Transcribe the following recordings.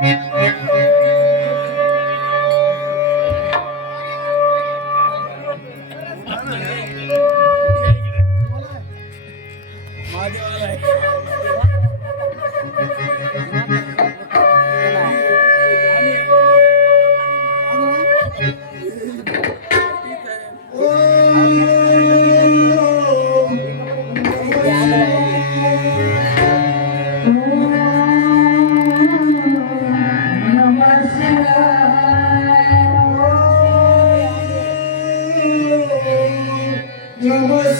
Yeah.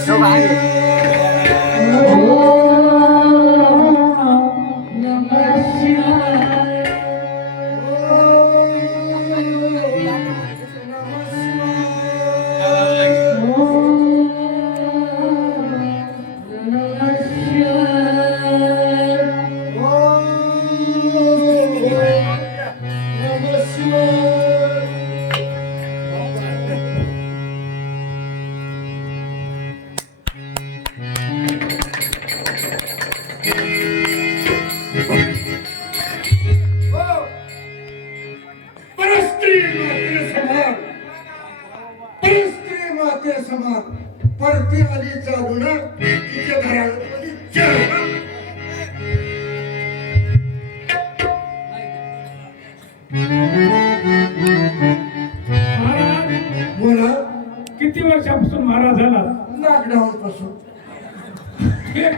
Đâu?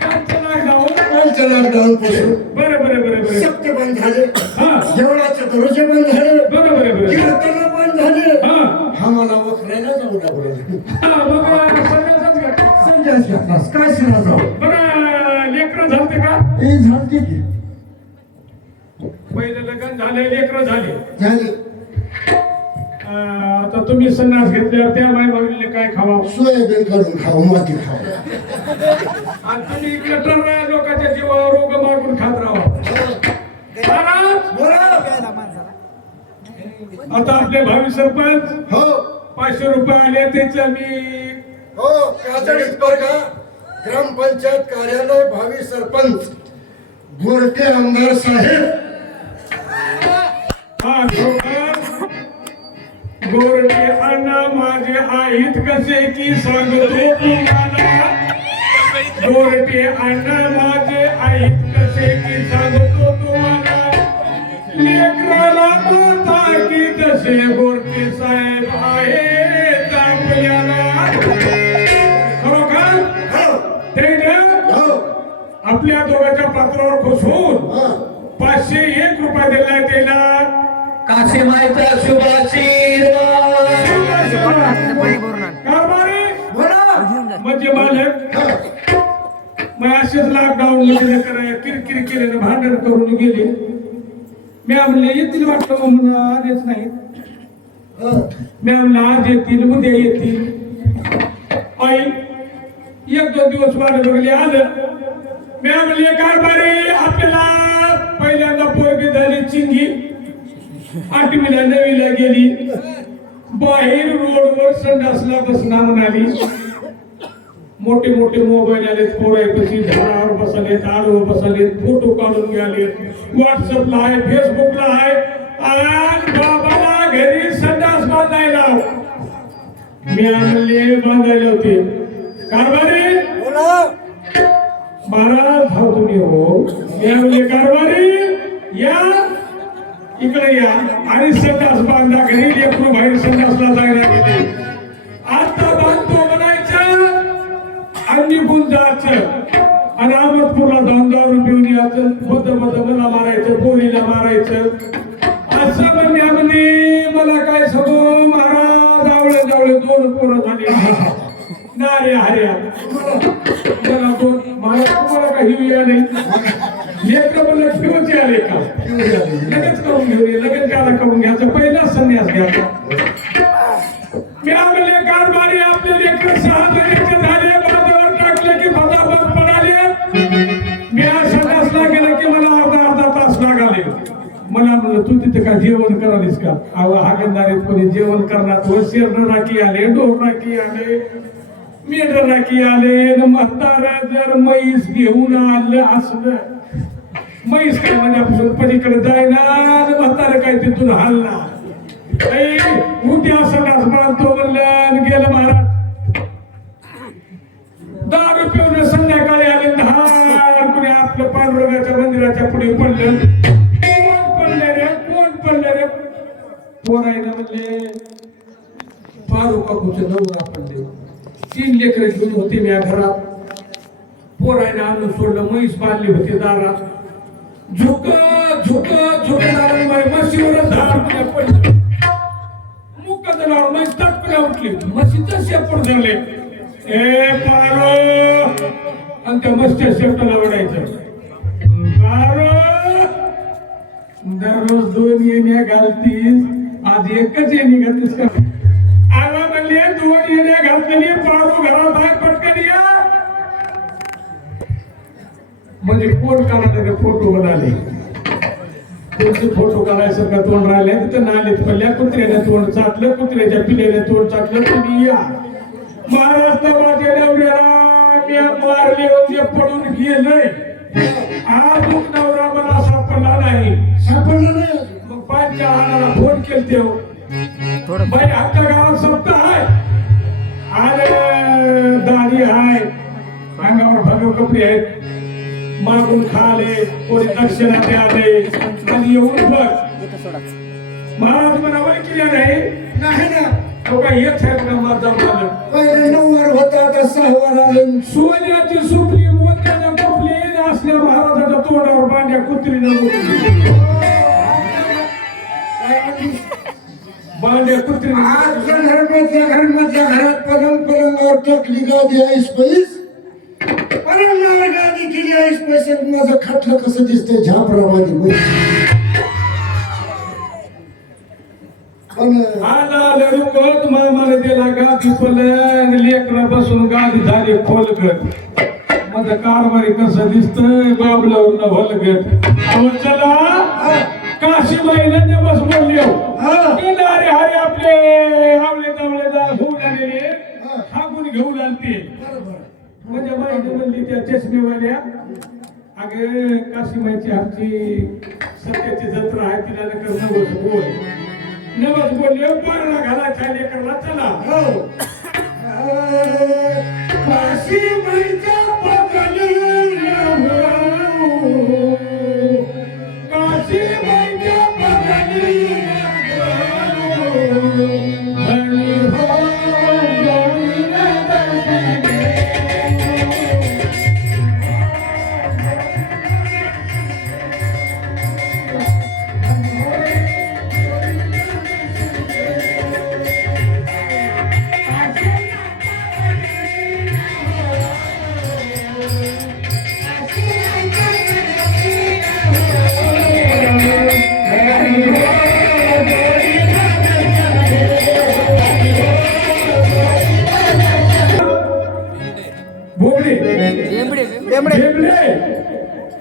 हे? कालचं lockdown कालच्या लॉकडाऊन पासून बरं बरं बरं बरं. सप्त बंद झाले. हा. जेवणाचे दरोजे बंद झाले. बरं बरं बरं. कीर्तन बंद झाले. हा. आम्हाला वखरायला जाऊ लागलो घेतलास काय शिरा जाऊ? बरं लेकरं झालते का? हे झालते की. पहिलं लग्न झाले लेकरं झाले. झाले. आता तुम्ही संन्यास घेतल्यावर त्या माय मागले काय खावा सोयाबीन काढून खाऊ माती खाऊ. आणि तुम्ही इकडे लोकांच्या जीवावर रोग मागून खात राहा. आता आपले भावी सरपंच हो. पाचशे रुपये आले त्याच्या मी हो काजळीत बरं का ग्रामपंचायत कार्यालय भावी सरपंच गोरटे आमदार साहेब. गोरटे अण्णा माझे आहेत कसे की सांगतो तुम्हाला. गोरटे अण्णा माझे आहेत कसे की सांगतो तुम्हाला? लेकराला की तसे गोरटे साहेब आहेत आपल्याला. खरोखर हो. हो. आपल्या दोघांच्या पात्रावर खुश होऊन हा. पाचशे एक रुपया दिलाय त्याला. काशीमाईचा शुभाशीर्वाद. म्हणजे हा. मग असेच लॉकडाऊन मध्ये कराय किरकिर केलेलं भांडण करून गेले. मी म्हणले येतील वाटलं मग आलेच नाही मी म्हणलं आज येतील उद्या येतील. आई एक दोन दिवस वाट बघले आलं मी म्हणले कारभारी आपल्याला पहिल्यांदा पोरगी झाली चिंगी. आठवीला नवीला गेली. बाहेर रोडवर संडासला बसणार म्हणाली मोठे मोठे मोबाईल आलेत पोरायपाशी झाडावर बसलेत आडवर बसलेत फोटो काढून घ्याले व्हॉट्सअपला आहे फेसबुकला आहे आणि बाबाला घरी संडास बांधायला. मी आणले बांधायला होते. कारभारी? महाराज भाऊ तुम्ही हो. मी म्हणले कारभारी? या. इकडे या. आणि संडास बांधा घरी लेकरू बाहेर संडासला जायला गेले. निघून जायचं. आणि अहमदपूरला जाऊन दारू पिऊन यायचं. बद बद मला मारायचं पोरीला मारायचं. असं म्हणणे म्हणजे मला काय सगळं महाराज आवळे जावळे दोन पोरं झाली. नारे हऱ्या मला दोन मला तुम्हाला काही वेळ नाही. लेकरं मला ठेवचे आले का? लगेच करून घेऊ लगेच त्याला करून घ्यायचं. पहिला संन्यास घ्यायचा. का जेवण का अहो हागणदारीत कोणी जेवण करणार व शेरण राखी आले डोर राखी आले मेंढर राखी आले न म्हातारा जर म्हैस घेऊन आलं असलं म्हैस काय माझ्यापासून पलीकडे जायना आणि काय तिथून हलना ऐ, उद्या संडास मानतो फारू नऊ नवरा पडले. तीन लेकरं घेऊन होते मी या घरात. पोरायला आणून सोडलं म्हैस बांधली होती दारात. झुक झुक झुक दारात म्हशीवरच धार कुण्या पडलं. मुक्का जनावर म्हैस तटकुण्या उठली. म्हशीचं शेपूट झाले. ए पारो! आणि त्या म्हशीच्या शेपटाला ओढायचं. पारो! दररोज दोन येण्या घालतीस. आज एकच येणी घालतीस का? म्हणले दोन येण्या घातलेली पारू पटकन या म्हणजे कोण काढायला फोटो बनाले तुमचे फोटो काढायसारखा तोंड राहिले तिथं नालीत पडल्या कुत्र्याने तोंड चाटलं कुत्र्याच्या पिल्याने तोंड चाटलं तुम्ही या महाराष्ट्र माझ्या नवऱ्याला मारले होते पडून गेलंय आज नवरा मला सापडला नाही। सापडलं नाही. मग पाचच्या आणाला फोन केलते हो। थोडं. बाई आमच्या गावात सप्ताह आहे. अरे दाढी आहे. अंगावर भगव कपडे आहेत. मागून खाले कोणी दक्षिणा द्याले आणि येऊन बघ महाराज मला केल्या नाही. नाही ना. तो काय हेच आहे बघा माझा मालक पहिले नऊवार होता आता सहावार आलं सोन्याची सुपली मोत्याच्या टोपली असल्या महाराजाच्या तोंडावर बांड्या कुत्रीनं मुतली. बांड्या कुत्रीनं आज घरमधल्या घरमधल्या घरात पलंग पलंगावर टाकली गादी आईस पैस. पलंगावर गादी केली आईस पैस. माझं खाटलं कसं दिसतंय झापरावादी पण आला लढूकत मामाने दिला गादी पलंग. लेकरा बसून गादी झाली खोलगत माझं कारभारी कसं दिसतंय? बाबलावर न भलगत अहो चला. काशी महिन्याने बस बोलली हो. म्हणजे माहिती म्हणली त्या चष्मेवाल्या अगे काशीबाईची आमची सत्याची जत्रा आहे तिला नकर नवस बोल. नवस बोलले पारणा घाला छाले चला. हो.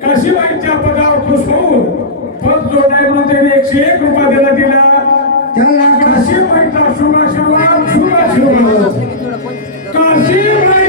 काशीबाईच्या पदावर खुश होऊन पद जोडाय म्हणून त्याने एकशे एक रुपया दिला दिला. त्यांना काशी काशीबाईचा शुभाशीर्वाद शुभाशीर्वाद. काशीबाईच्या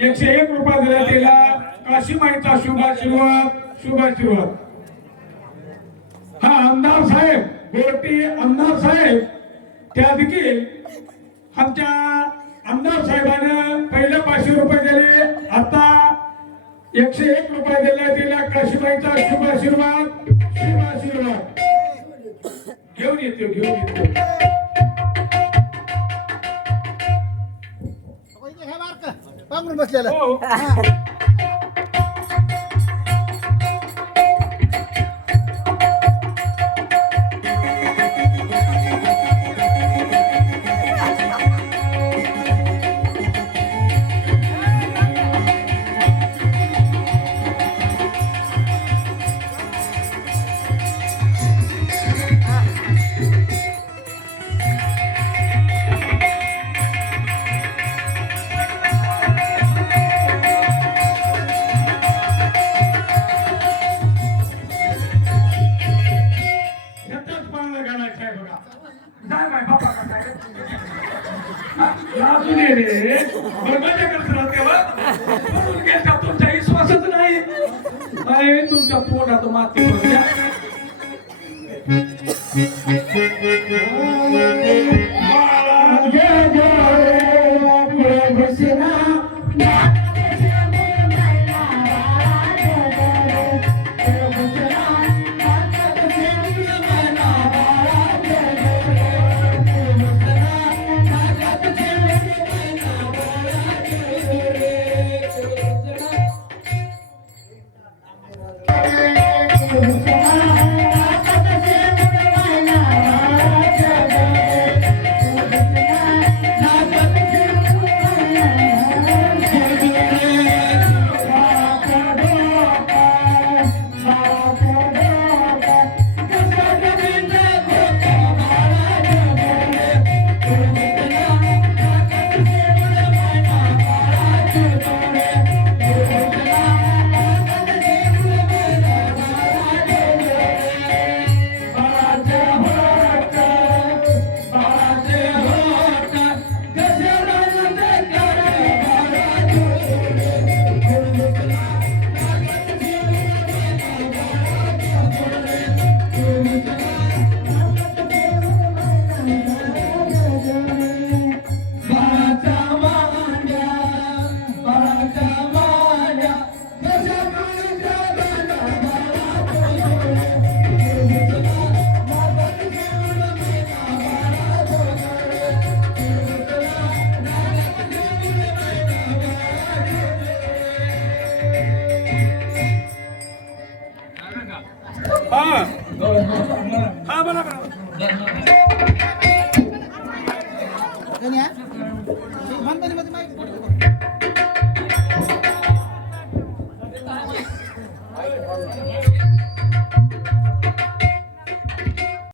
एकशे एक रुपये दिला त्याला. काशीमाईचा शुभाशीर्वाद शुभाशीर्वाद हा आमदार साहेब गोरटी आमदार साहेब त्या देखील आमच्या आमदार साहेबानं पहिले पाचशे रुपये दिले आता एकशे एक रुपये दिला तिला काशीबाईचा शुभाशीर्वाद शुभाशीर्वाद घेऊन येतो घेऊन येतो. पांघरून बसलेलं. हो याचाच आहे बघा काय बाय बापा का काय लाजून ये रे बघायच्या करत राहते म्हणून गेलता तुमचा विश्वासच नाही तुमच्या पोटात माती पडल्या